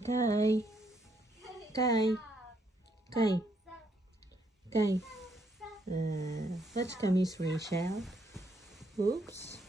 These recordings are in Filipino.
Kai. Kai. Kai. Kai. Let's come, Miss Rachel. Oops.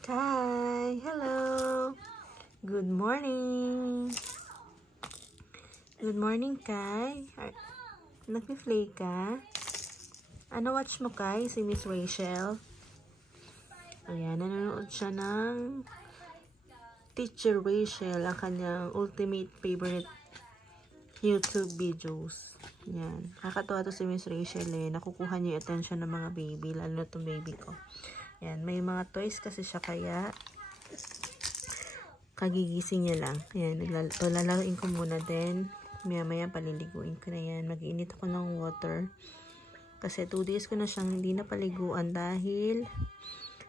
Kai, hello. Good morning. Good morning, Kai. Nag-play ka? Ano watch mo, Kai? Si Miss Rachel. Ayan, nanonood siya ng Teacher Rachel, ang kanyang ultimate favorite YouTube videos. Ayan. Kakatuwa to si Miss Rachel eh. Nakukuha niya yung attention ng mga baby, lalo na itong baby ko. Ayan, may mga toys kasi siya kaya kagigising niya lang. Ayan, lalaruin ko muna din. Maya-maya paliliguin ko na yan. Mag-iinit ako ng water. Kasi 2 days ko na siyang hindi na paliguan dahil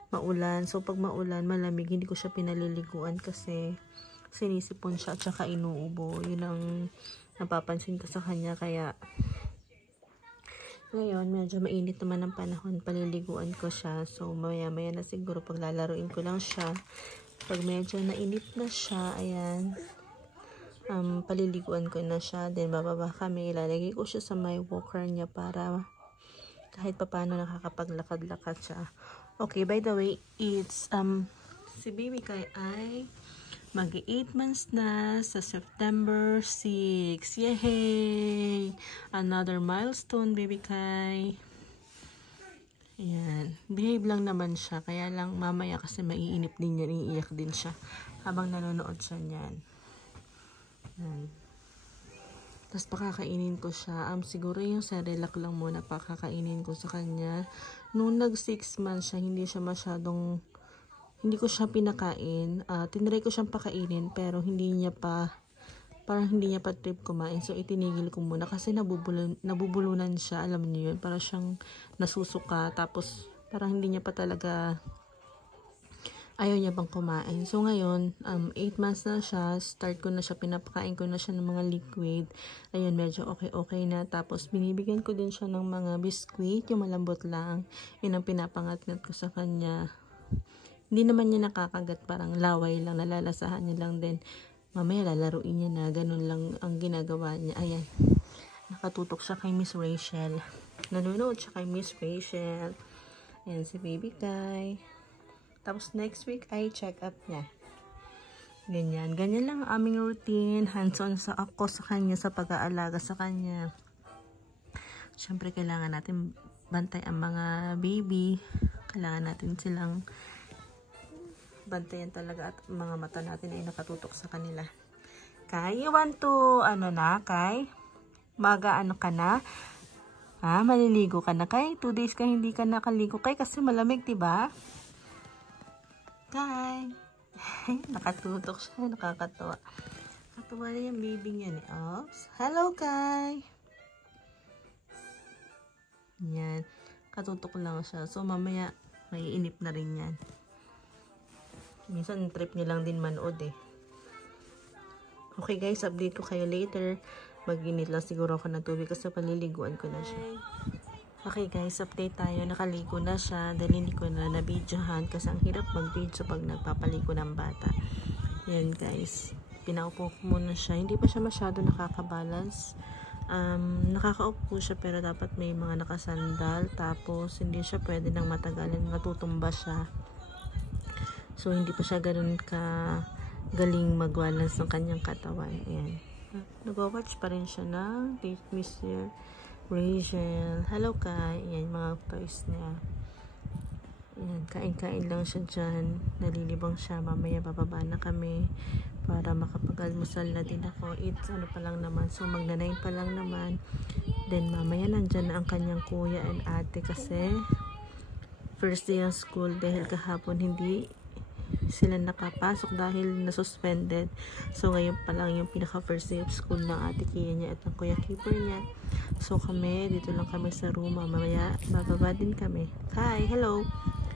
maulan. So, pag maulan, malamig, hindi ko siya pinaliliguan kasi sinisipon siya at saka inuubo. Yun ang napapansin ko sa kanya. Kaya, ngayon, medyo mainit naman ang panahon. Paliliguan ko siya. So, maya-maya na siguro paglalaruin ko lang siya. Pag medyo nainit na siya, ayan, paliliguan ko na siya. Then, bababa kami. Ilalagay ko siya sa my walker niya para kahit papaano nakakapaglakad-lakad siya. Okay, by the way, it's, si baby Kai ay mag-8 months na sa September 6. Yay! Another milestone, baby Kai. Ayan. Behave lang naman siya. Kaya lang mamaya kasi maiinip din yan. Iiyak din siya habang nanonood siya niyan. Tapos pakakainin ko siya. Siguro yung Cerelac lang muna pakakainin ko sa kanya. Nung nag 6 months siya, hindi ko siya pinakain. Tinry ko siyang pakainin pero parang hindi niya pa trip kumain. So, itinigil ko muna kasi nabubulunan siya. Alam niyo yun. Parang siyang nasusuka. Tapos, parang hindi niya pa talaga ayaw niya bang kumain. So, ngayon, 8 months na siya. Start ko na siya. Pinapakain ko na siya ng mga liquid. Ayun, medyo okay na. Tapos, binibigyan ko din siya ng mga biscuit. Yung malambot lang. Yun ang pinapangat-ngat ko sa kanya. Hindi naman niya nakakagat. Parang laway lang. Nalalasahan niya lang din. Mamaya lalaruin niya na. Ganun lang ang ginagawa niya. Ayan. Nakatutok siya kay Miss Rachel. Nanonood siya kay Miss Rachel. Ayan si Baby Kai. Tapos next week ay check up niya. Ganyan. Ganyan lang ang aming routine. Hands-on ako sa kanya sa pag-aalaga sa kanya. Siyempre kailangan natin bantay ang mga baby. Kailangan natin silang bantayan talaga at mga mata natin ay nakatutok sa kanila. Kai, you want to, Kai? Ano ka na? Maliligo ka na, Kai? 2 days ka hindi ka nakaligo, Kai, kasi malamig, diba? Kai. Nakatutok siya, nakakatawa. Katuwa na yung baby niya ni Ops. Hello, Kai. Yan. Katutok lang siya. So, mamaya, may inip na rin yan. Minsan trip niya lang din manood eh. Okay guys, update ko kayo later. Mag-init lang siguro ako ng tubig kasi paliliguan ko na siya. Okay guys, update tayo. Nakaligo na siya dahil hindi ko na nabidyohan kasi ang hirap mag-video pag nagpapaligo ng bata. Yan guys. Pinaupo ko muna siya. Hindi pa siya masyado nakakabalance. Nakakaupo siya pero dapat may mga nakasandal. Tapos hindi siya pwede nang matagalan. Natutumba siya. So hindi pa siya ganun ka galing mag-balance ng kanyang katawan. Ayan. Nag-watch pa rin siya ng Mr. Rachel. Hello Kai. Ayan, mga toys niya. Ayan, kain-kain lang siya dyan. Nalilibang siya. Mamaya bababa na kami para makapag-almusal na din ako. It's ano pa lang naman. So magna-9 pa lang naman. Then mamaya nandyan na ang kanyang kuya and ate kasi first day ng school dahil kahapon hindi sila nakapasok dahil nasuspended. So ngayon pa lang yung pinaka first day of school ng ate Kia niya at ng kuya keeper niya. So kami, dito lang kami sa room. Mamaya bababa din kami. Hi, hello.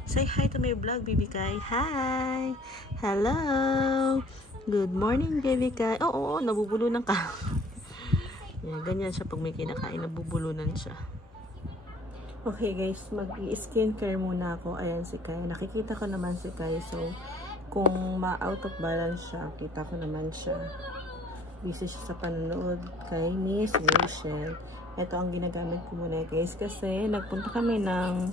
Say hi to my vlog, baby Kai. Hi. Hello. Good morning, baby Kai. Oo, nabubulunan ka. Yan, ganyan siya pag may kinakain, nabubulunan siya. Okay guys, mag-skincare muna ako. Ayan si Kai. Nakikita ko naman si Kai. So, kung ma-out of balance siya, kita ko naman siya. Busy siya sa panonood kay Miss Rachel. Ito ang ginagamit ko muna guys. Kasi nagpunta kami ng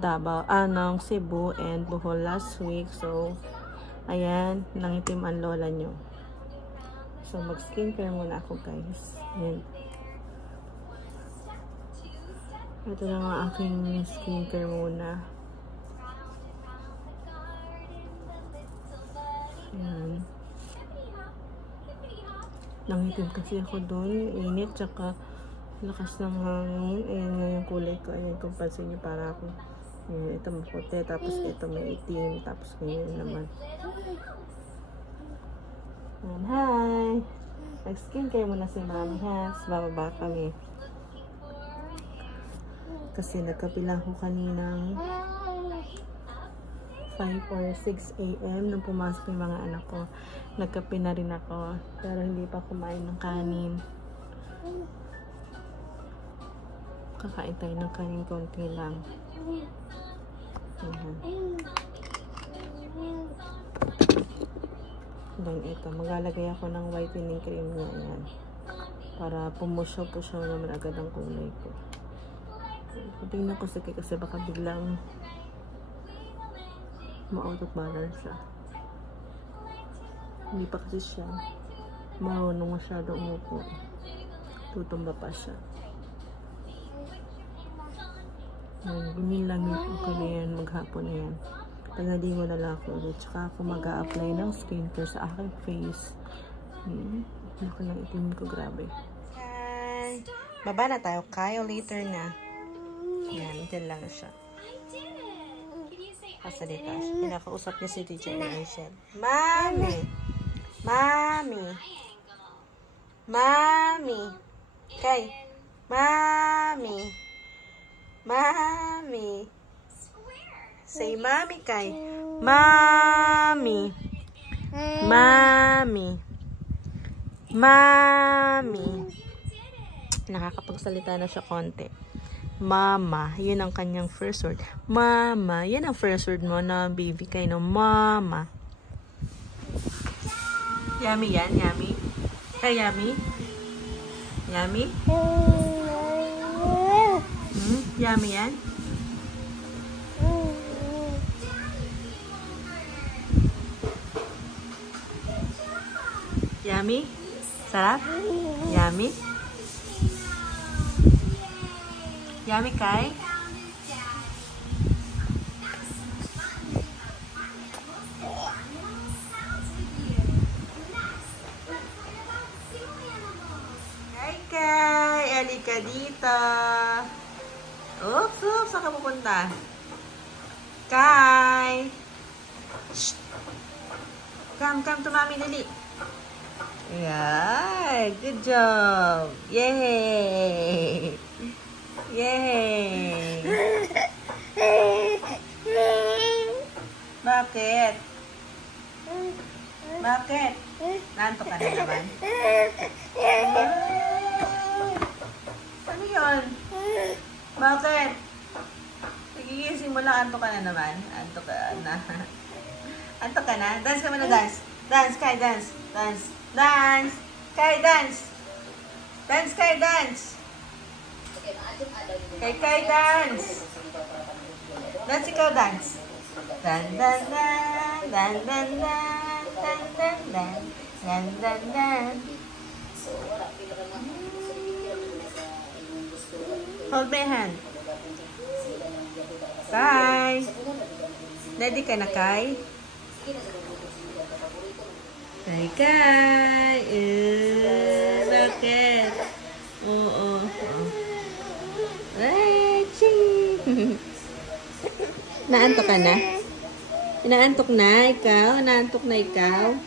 Davao, ng Cebu and Bohol last week. So, ayan, nangitim ang lola nyo. So, mag-skincare muna ako guys. Ayan. Ito lang ang aking skincare muna. Ayan. Nangitim kasi ako doon. Init, tsaka lakas ng hangin. Ayan nga yung kulay ko. Ayan, kung pansin nyo para ako. Ayan, ito maputi. Tapos ito may itim. Tapos ngayon naman. Ayan, hi! Nag-skincare muna si Mami ha. Bababa kami. Kasi nagkapilang ko kaninang 5 or 6 AM nung pumasok yung mga anak ko. Nagkape na rin ako. Pero hindi pa kumain ng kanin. Kakain tayo ng kanin konti lang. Ayan. Then ito, maglalagay ako ng whitening cream niya. Ayan. Para pumusyaw-pusyaw naman agad ang kulay ko. Tingnan ko kasi baka biglang ma-out of balance siya. Hindi pa kasi siya marunong masyado umupo. Tutumba pa siya. Ginilamit ko na yan maghapon na yan. Pag naligo na lang ako ulit. Tsaka ako mag-a-apply ng skincare sa aking face. Laki ng itim ko, grabe. Hi! Baba na tayo. Kayo later na. Yan, dyan lang siya. Kasalita siya. Pinakausap niya si Teacher Rachel. Mami! Mami! Mami! Kay! Mami! Mami! Say Mami, Kay! Mami! Mami! Mami! Nakakapagsalita na siya konti. Mama, yun ang kanyang first word. Mama, yan ang first word mo na baby Kai, no? Mama. Yummy yan, yummy. Kay yummy? Yummy? Yummy yan? Yummy? Sarap? Yummy? Yummy, Kai? Hi, Kai! Alika dito! Oops, oops! Saan ka pupunta? Kai! Shh! Come to Mami, dali! Yeah! Good job! Yay! Yay! Bakit? Bakit? Naantok ka na naman? Ano yun? Bakit? Nagigising mo lang, antok ka na naman. Antok ka na. Antok ka na? Dance ka muna, dance. Dance, Kai, dance. Dance. Dance. Kai, dance. Dance, Kai, dance. Kai, Kai, dance. Dance, ikaw, dance. Dan, dan, dan. Dan, dan, dan. Dan, dan, dan. Dan, dan, dan. Hold my hand. Kai. Ready ka na, Kai? Kai, Kai. Bakit? Oo. Ay, ching. Naantok ka na? Inaantok na ikaw? Naantok na ikaw?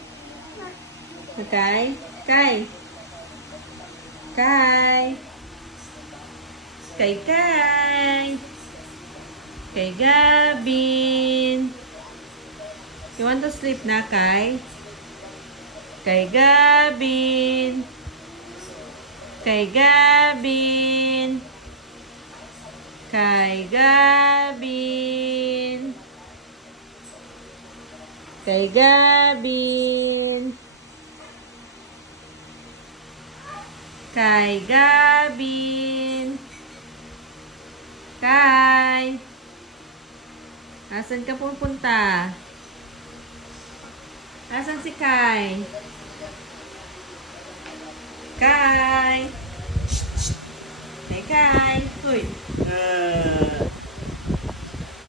Kai? Kai? Kai? Kai, Kai? Kay Gabin. You want to sleep na, Kai? Kay Gabin. Kay Gabin. Kay Gabin. Kay Gabin. Kay Gabin. Kai. Asan ka pupunta? Asan si Kai? Kai. Hey, Kai. Uy.